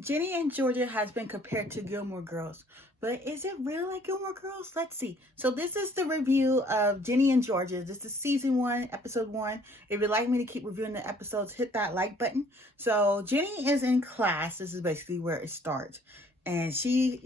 Ginny and Georgia has been compared to Gilmore Girls, but is it real like Gilmore Girls? Let's see. So this is the review of Ginny and Georgia. This is season 1, episode 1. If you'd like me to keep reviewing the episodes, hit that like button. So Ginny is in class. This is basically where it starts. And she,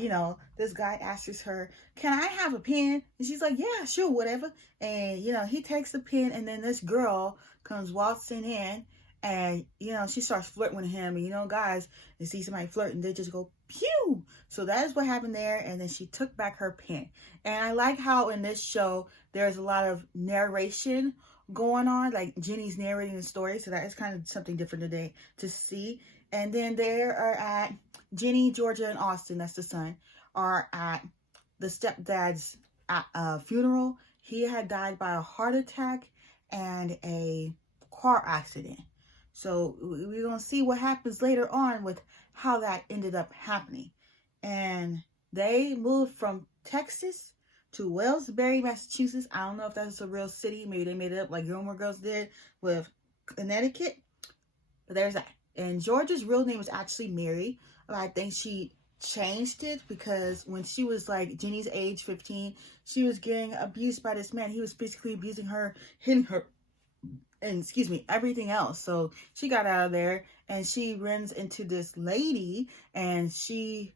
this guy asks her, "Can I have a pen?" And she's like, "Yeah, sure, whatever." And, he takes the pen, and then this girl comes waltzing in, and, she starts flirting with him. And, guys, they see somebody flirting, they just go, pew! So that is what happened there. And then she took back her pen. And I like how in this show, there's a lot of narration going on. Like, Jenny's narrating the story. So that is kind of something different today to see. And then they are at Ginny, Georgia, and Austin, that's the son, are at the stepdad's funeral. He had died by a heart attack and a car accident. So we're going to see what happens later on with how that ended up happening. And they moved from Texas to Wellsbury, Massachusetts. I don't know if that's a real city. Maybe they made it up like Gilmore Girls did with Connecticut. But there's that. And Georgia's real name was actually Mary. But I think she changed it because when she was like Ginny's age, 15, she was getting abused by this man. He was physically abusing her, hitting her, and everything else. So she got out of there and she runs into this lady and she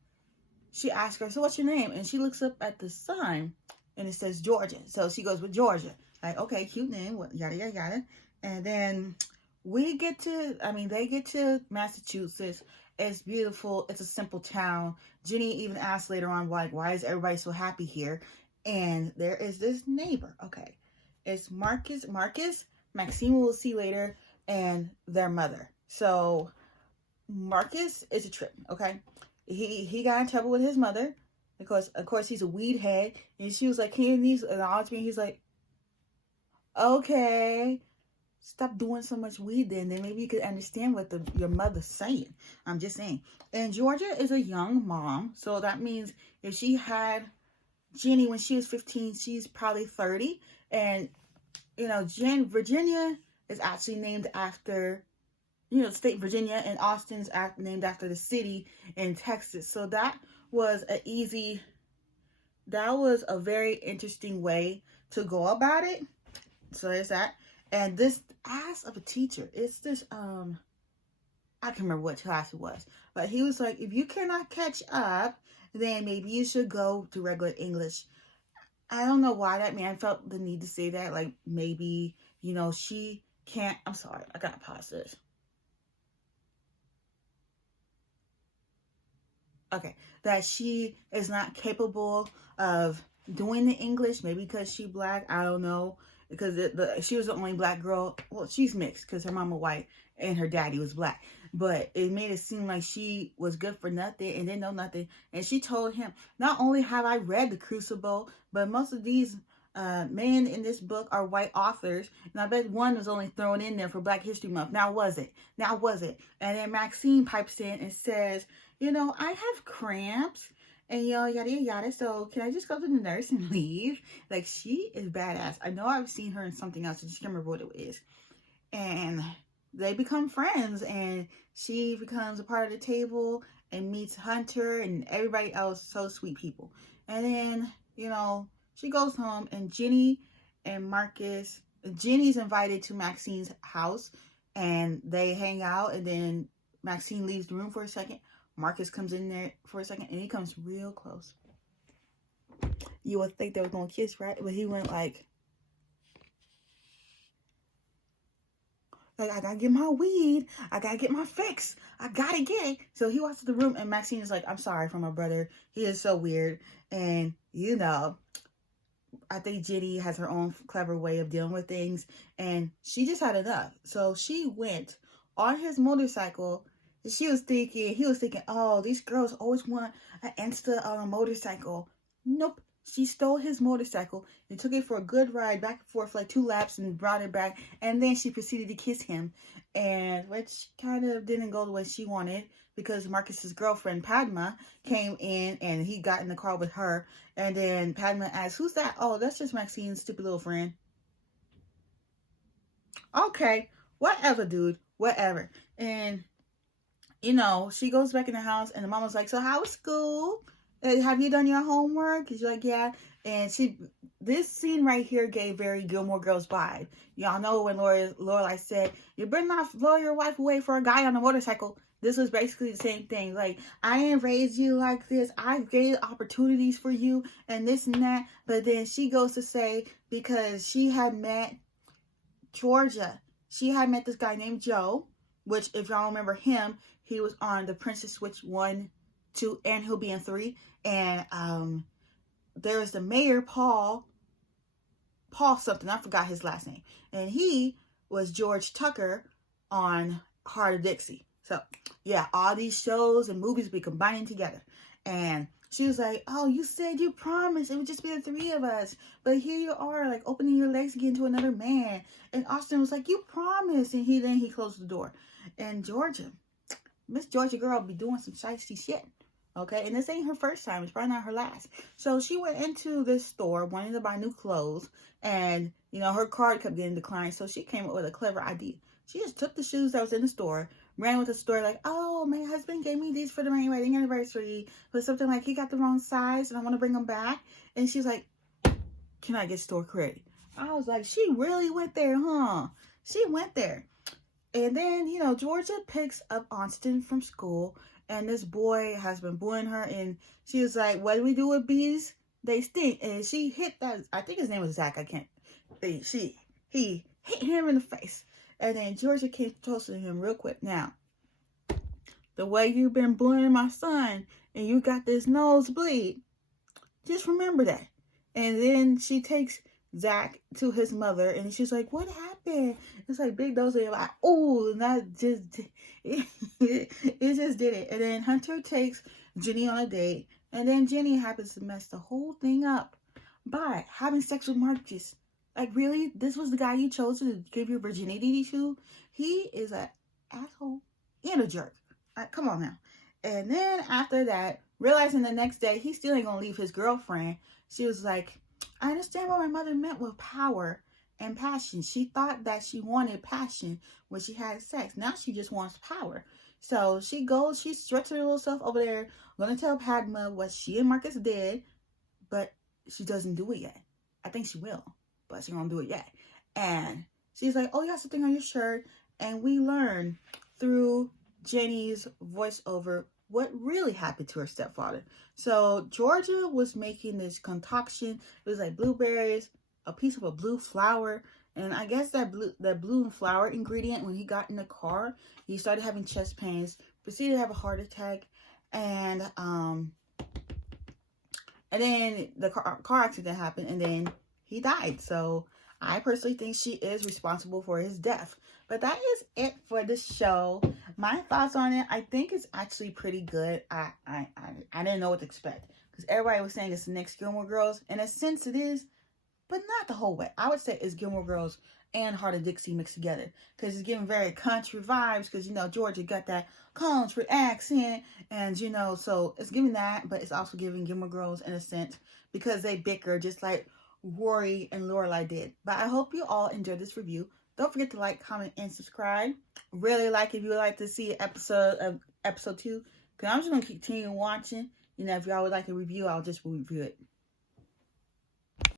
asks her, "So what's your name?" And she looks up at the sign and it says Georgia. So she goes with Georgia. Like, okay, cute name, what, yada, yada, yada. And then they get to Massachusetts. It's beautiful. It's a simple town. Ginny even asks later on, like, why is everybody so happy here? And there is this neighbor. Okay. It's Marcus, Maxine we'll see later, and their mother. So Marcus is a trip, okay? He got in trouble with his mother because, of course, he's a weed head. And she was like, "Can you acknowledge me?" He's like, "Okay, stop doing so much weed then maybe you could understand what your mother's saying." I'm just saying. And Georgia is a young mom, so that means if she had Ginny when she was 15, she's probably 30. And Virginia is actually named after the state Virginia, and Austin's named after the city in Texas. So that was a very interesting way to go about it. So there's that. And this ass of a teacher, it's this, I can't remember what class it was, but he was like, if you cannot catch up, then maybe you should go to regular English. I don't know why that man felt the need to say that. Like, maybe, she can't, I'm sorry, I gotta pause this. Okay, that she is not capable of doing the English, maybe because she black, I don't know, because she was the only black girl. Well, she's mixed because her mama white and her daddy was black, but it made it seem like she was good for nothing and didn't know nothing. And she told him, not only have I read The Crucible, but most of these men in this book are white authors, and I bet one was only thrown in there for Black History Month. Now was it? And then Maxine pipes in and says, "I have cramps and yada yada yada, so can I just go to the nurse and leave?" Like, she is badass. I know I've seen her in something else, I just can't remember what it is. And they become friends, and she becomes a part of the table and meets Hunter and everybody else. So sweet people. And then she goes home, and Ginny's invited to Maxine's house, and they hang out, and then Maxine leaves the room for a second. Marcus comes in there for a second, and he comes real close. You would think they were going to kiss, right? But he went like, I gotta get my weed. I gotta get my fix. I gotta get it. So he walks to the room, and Maxine is like, "I'm sorry for my brother. He is so weird." And, I think Ginny has her own clever way of dealing with things, and she just had enough. So she went on his motorcycle. He was thinking, "Oh, these girls always want an Insta on a motorcycle." Nope. She stole his motorcycle and took it for a good ride back and forth for like 2 laps and brought it back. And then she proceeded to kiss him, and which kind of didn't go the way she wanted, because Marcus's girlfriend Padma came in and he got in the car with her. And then Padma asked, "Who's that?" "Oh, that's just Maxine's stupid little friend." Okay, whatever, dude, whatever. And she goes back in the house and the mama's like, so how was school? Have you done your homework? And she's like, yeah. And this scene right here gave very Gilmore Girls vibe. Y'all know when Lorelai said, you better not blow your wife away for a guy on a motorcycle. This was basically the same thing. Like, I didn't raise you like this. I gave opportunities for you and this and that. But then she goes to say, because she had met Georgia. She had met this guy named Joe, which if y'all remember him, he was on the Princess Switch 1, 2, and he'll be in 3. And there's the mayor, Paul something, I forgot his last name. And he was George Tucker on Heart of Dixie. So yeah, all these shows and movies be combining together. And she was like, oh, you said you promised it would just be the 3 of us. But here you are, like, opening your legs again to another man. And Austin was like, you promised. And he closed the door. And Miss Georgia girl be doing some shiesty shit. Okay? And this ain't her first time. It's probably not her last. So she went into this store wanting to buy new clothes. And, her card kept getting declined. So she came up with a clever idea. She just took the shoes that was in the store, ran with the store like, oh, my husband gave me these for the wedding anniversary. But something like, he got the wrong size and I want to bring them back. And she's like, can I get store credit? I was like, she really went there, huh? She went there. And then, Georgia picks up Austin from school. And this boy has been bullying her. And she was like, what do we do with bees? They stink. And she hit that, I think his name was Zach. He hit him in the face. And then Georgia came close to him real quick. Now, the way you've been bullying my son and you got this nosebleed, just remember that. And then she takes Zach to his mother and she's like, what happened? It's like big nosebleed. Like, oh, and that just, it just did it. And then Hunter takes Ginny on a date. And then Ginny happens to mess the whole thing up by having sex with Marcus. Like, really? This was the guy you chose to give your virginity to? He is an asshole and a jerk. Come on now. And then after that, realizing the next day he still ain't gonna leave his girlfriend, she was like, I understand what my mother meant with power and passion. She thought that she wanted passion when she had sex. Now she just wants power. So she stretches her little self over there, gonna tell Padma what she and Marcus did, but she doesn't do it yet. I think she will, but she won't do it yet. And she's like, oh, you got something on your shirt. And we learn through Jenny's voiceover what really happened to her stepfather. So Georgia was making this concoction. It was like blueberries, a piece of a blue flower. And I guess that blue flower ingredient, when he got in the car, he started having chest pains, proceeded to have a heart attack. And then the car accident happened, and then he died. So I personally think she is responsible for his death. But that is it for the show. My thoughts on it, I think it's actually pretty good. I didn't know what to expect, because everybody was saying it's the next Gilmore Girls. In a sense it is, but not the whole way. I would say it's Gilmore Girls and Heart of Dixie mixed together, because it's giving very country vibes, because Georgia got that country accent, and so it's giving that, but it's also giving Gilmore Girls in a sense, because they bicker just like Rory and Lorelai did. But I hope you all enjoyed this review. Don't forget to like, comment, and subscribe. Really like if you would like to see an episode 2, because I'm just going to continue watching. If y'all would like a review, I'll just review it.